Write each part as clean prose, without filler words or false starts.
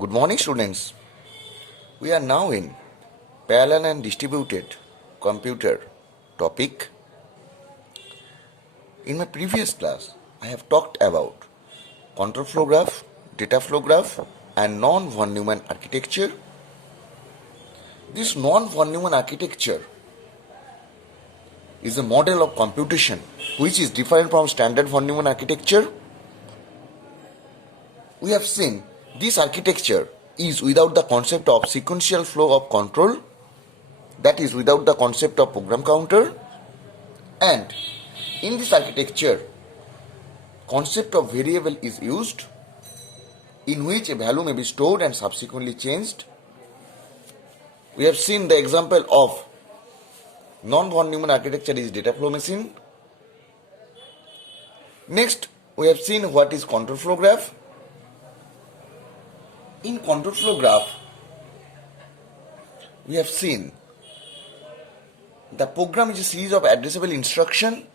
Good morning, students. We are now in parallel and distributed computer topic. In my previous class, I have talked about control flow graph, data flow graph, and non-von Neumann architecture. This non-von Neumann architecture is a model of computation which is different from standard von Neumann architecture. We have seen this architecture is without the concept of sequential flow of control, that is without the concept of program counter, and in this architecture concept of variable is used in which a value may be stored and subsequently changed. We have seen the example of non-von Neumann architecture is data flow machine. Next, we have seen what is control flow graph. In control flow graph, we have seen the program is a series of addressable instruction,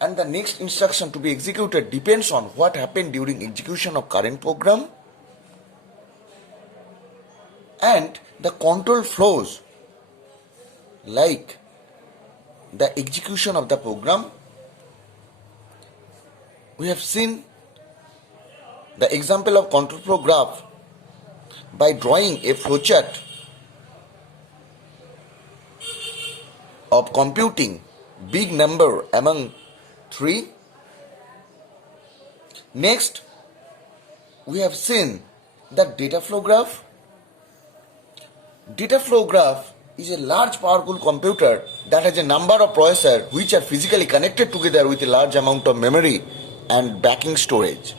and the next instruction to be executed depends on what happened during execution of current program, and the control flows like the execution of the program. We have seen the example of control flow graph by drawing a flowchart of computing big number among 3. Next, we have seen the data flow graph. Data flow graph is a large powerful computer that has a number of processors which are physically connected together with a large amount of memory and backing storage.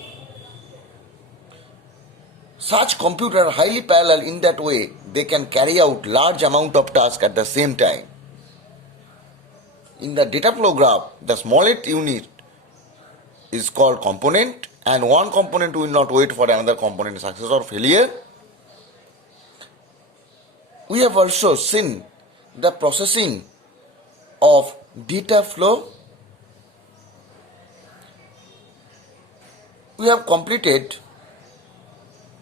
Such computers are highly parallel in that way they can carry out large amount of tasks at the same time. In the data flow graph, the smallest unit is called component, and one component will not wait for another component success or failure. We have also seen the processing of data flow. We have completed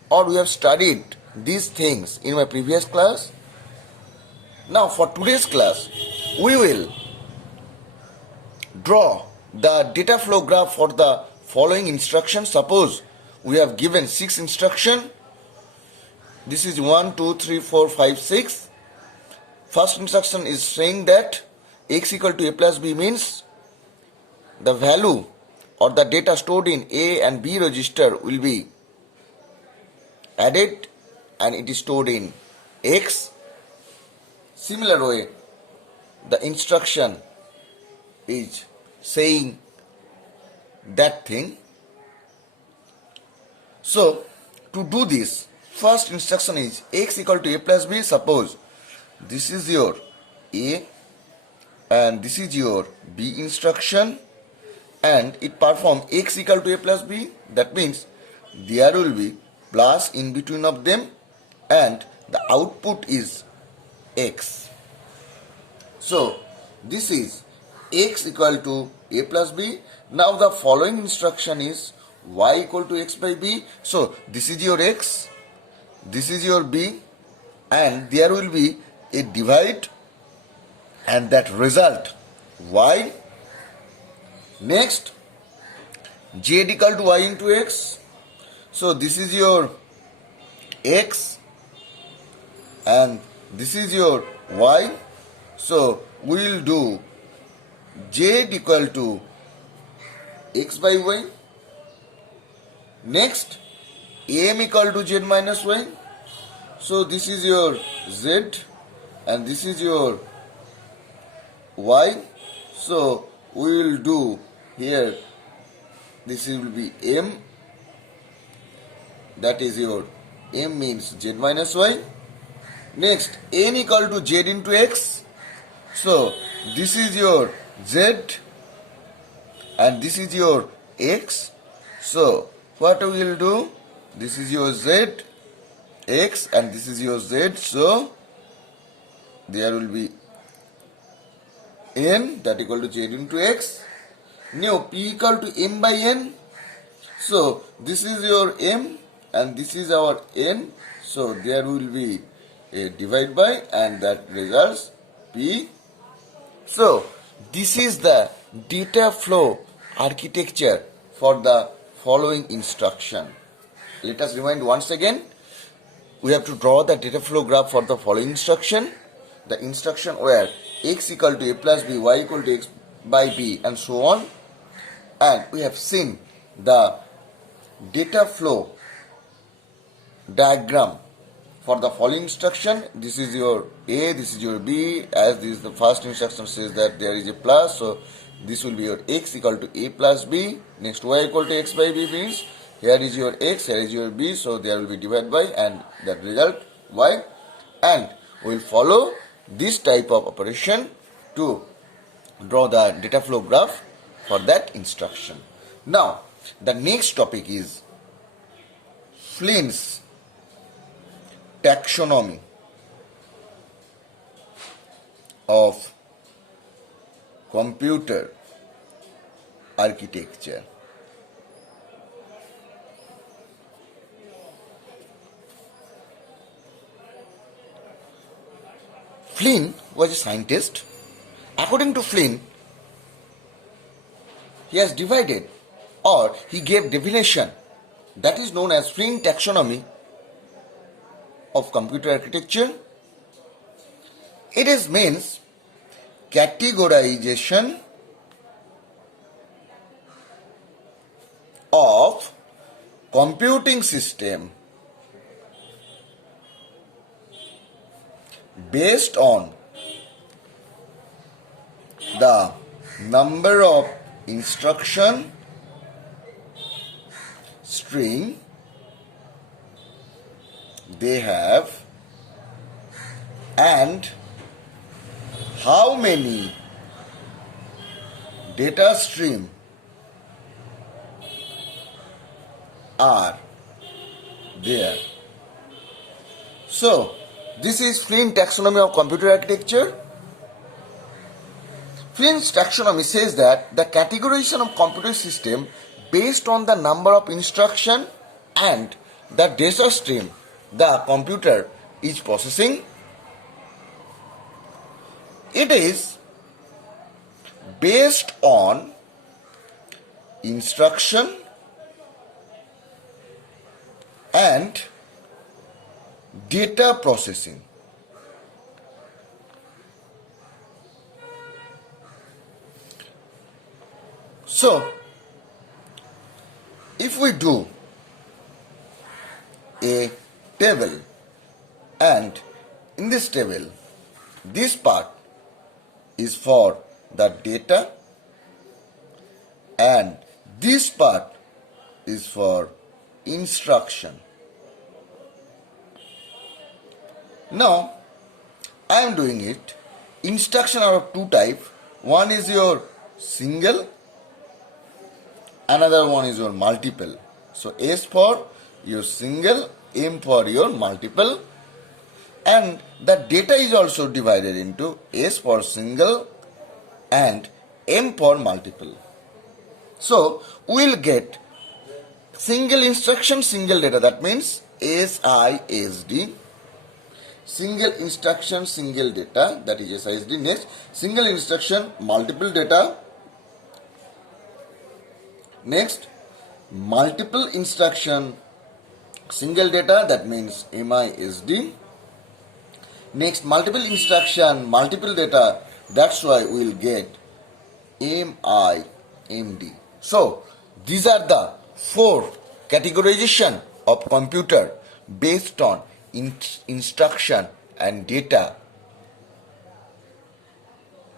or we have studied these things in my previous class. Now for today's class, we will draw the data flow graph for the following instructions. Suppose we have given 6 instructions. This is 1, 2, 3, 4, 5, 6. First instruction is saying that x equal to a plus b means the value or the data stored in A and B register will be added and it is stored in X. Similar way, the instruction is saying that thing. So, to do this, first instruction is x equal to a plus b. Suppose this is your A and this is your B instruction, and it perform x equal to a plus b. That means there will be plus in between of them and the output is x. So this is x equal to a plus b. Now the following instruction is y equal to x by b. So this is your x, this is your b, and there will be a divide and that result y. Next, z equal to y into x. So this is your x and this is your y. So we will do z equal to x by y. Next, am equal to z minus y. So this is your z and this is your y. So we will do here, this will be m, that is your m means z minus y. Next, n equal to z into x. So this is your z and this is your x. So what we will do, this is your z, x, and this is your z. So there will be n that equal to z into x. Now p equal to m by n. So this is your m and this is our n. So there will be a divide by, and that results P. So this is the data flow architecture for the following instruction. Let us remind once again. We have to draw the data flow graph for the following instruction. The instruction where x equal to a plus b, y equal to x by b, and so on. And we have seen the data flow diagram for the following instruction. This is your A, this is your B. As this is the first instruction says that there is a plus, so this will be your x equal to a plus b. Next, y equal to x by b means here is your x, here is your b, so there will be divided by, and that result y. And we will follow this type of operation to draw the data flow graph for that instruction. Now, the next topic is Flynn'S taxonomy of computer architecture. Flynn was a scientist. According to Flynn, he has divided, or he gave definition that is known as Flynn taxonomy of computer architecture. It is means categorization of computing system based on the number of instruction string they have and how many data stream are there. So this is Flynn's taxonomy of computer architecture. Flynn's taxonomy says that the categorization of computer system based on the number of instruction and the data stream the computer is processing. It is based on instruction and data processing. So, if we do a table, and in this table, this part is for the data and this part is for instruction. Now, I am doing it. Instruction are of two types. One is your single, another one is your multiple. So S for your single, M for your multiple, and the data is also divided into S for single and M for multiple. So we will get single instruction, single data. That means SISD. Single instruction, single data, that is SISD. Next, single instruction, multiple data. Next, multiple instruction, single data, that means MISD. Next, multiple instruction, multiple data, that's why we will get MIMD. So, these are the four categorization of computer based on instruction and data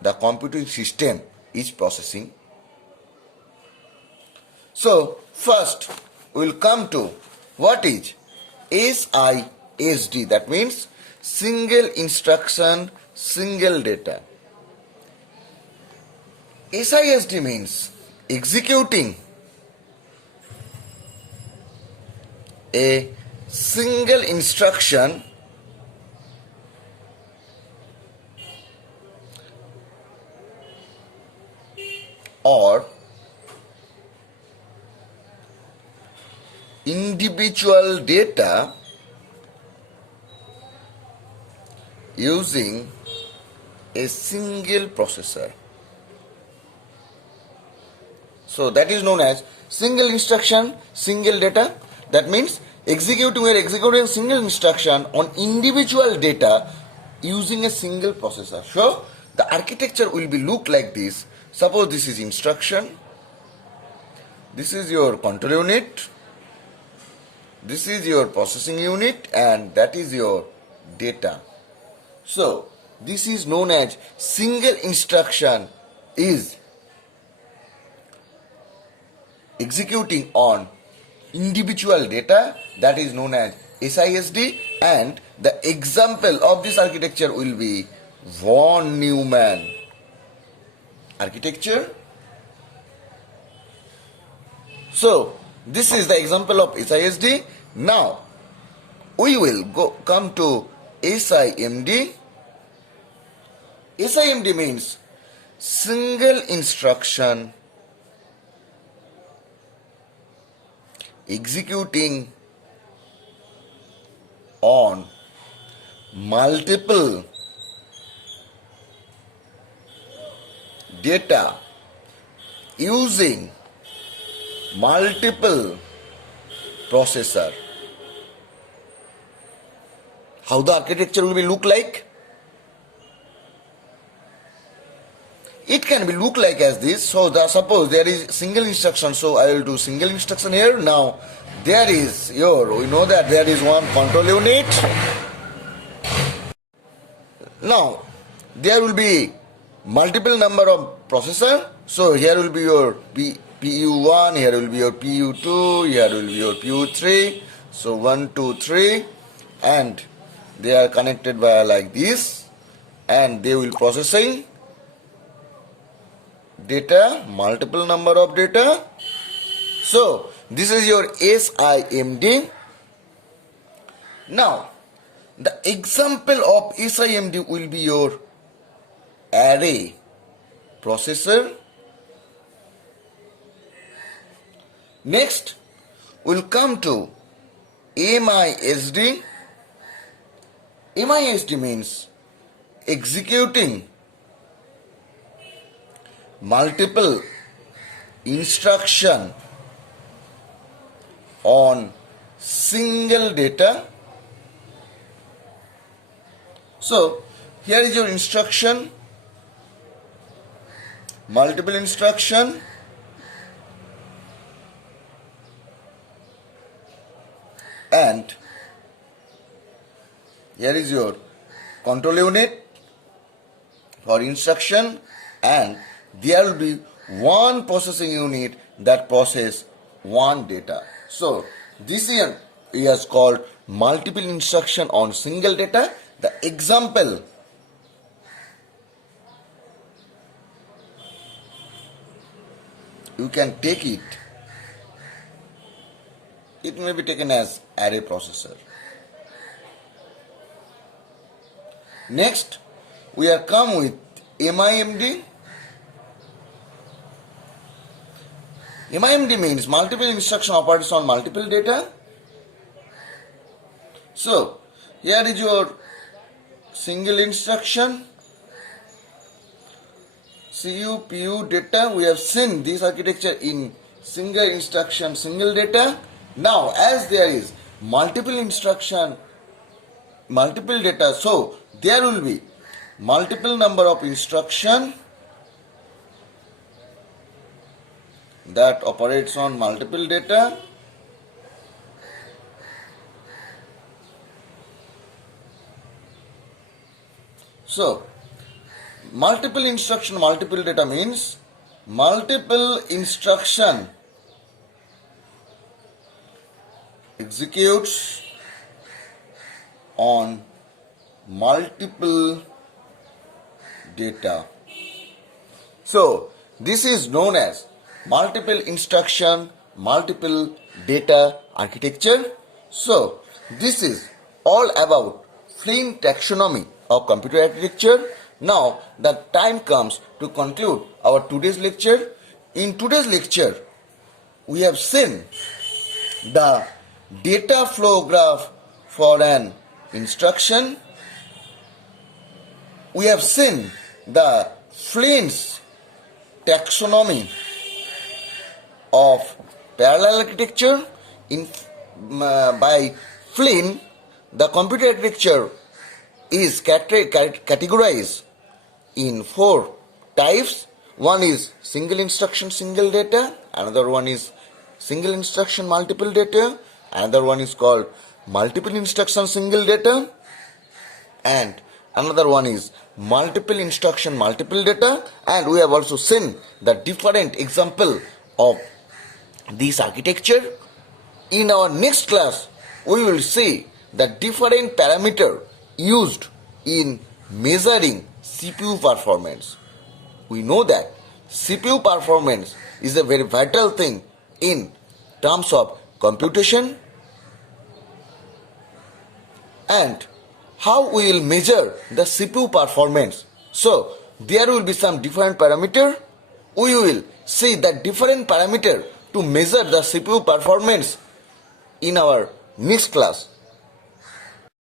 the computing system is processing. So, first we will come to what is SISD, that means single instruction, single data. SISD means executing a single instruction or individual data using a single processor. So that is known as single instruction, single data. That means we are executing single instruction on individual data using a single processor. So the architecture will be look like this. Suppose this is instruction, this is your control unit, this is your processing unit, and that is your data. So this is known as single instruction is executing on individual data, that is known as SISD, and the example of this architecture will be von Neumann architecture. So this is the example of SISD. Now we will come to SIMD. SIMD means single instruction executing on multiple data using multiple processor. How the architecture will be look like? It can be look like as this. So suppose there is single instruction, so I will do single instruction here. Now there is we know that there is one control unit. Now there will be multiple number of processor. So here will be your PU1, here will be your PU2, here will be your PU3. So 1, 2, 3, and they are connected by like this, and they will processing data, multiple number of data. So this is your SIMD. Now the example of SIMD will be your array processor. Next we'll come to MISD. MISD means executing multiple instruction on single data. So here is your instruction, multiple instruction, and here is your control unit for instruction, and there will be one processing unit that process one data. So this is called multiple instruction on single data. The example you can take it. It may be taken as array processor. Next, we are come with MIMD. MIMD means multiple instruction operates on multiple data. So here is your single instruction, CU, PU data. We have seen this architecture in single instruction, single data. Now as there is multiple instruction, multiple data, so there will be multiple number of instruction that operates on multiple data. So multiple instruction, multiple data means multiple instruction executes on multiple data. So this is known as multiple instruction, multiple data architecture. So this is all about Flynn taxonomy of computer architecture. Now the time comes to conclude our today's lecture. In today's lecture, we have seen the data flow graph for an instruction. We have seen the Flynn'S taxonomy of parallel architecture. By Flynn, the computer architecture is categorized in 4 types. One is single instruction, single data. Another one is single instruction, multiple data. Another one is called multiple instruction, single data. And another one is multiple instruction, multiple data. And we have also seen the different example of this architecture. In our next class, we will see the different parameter used in measuring CPU performance. We know that CPU performance is a very vital thing in terms of computation, and how we will measure the CPU performance. So there will be some different parameter. We will see that different parameter to measure the CPU performance in our next class.